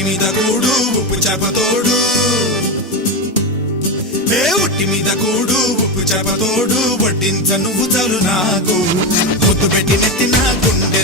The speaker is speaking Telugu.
ఒట్టి మీద కూడు ఉప్పు చేపతోడు ఒట్టి మీద కూడు ఉప్పు చేపతోడు వడ్డించ నువ్వు చాలు నాకు ముద్దు పెట్టి నెత్తిన గుండె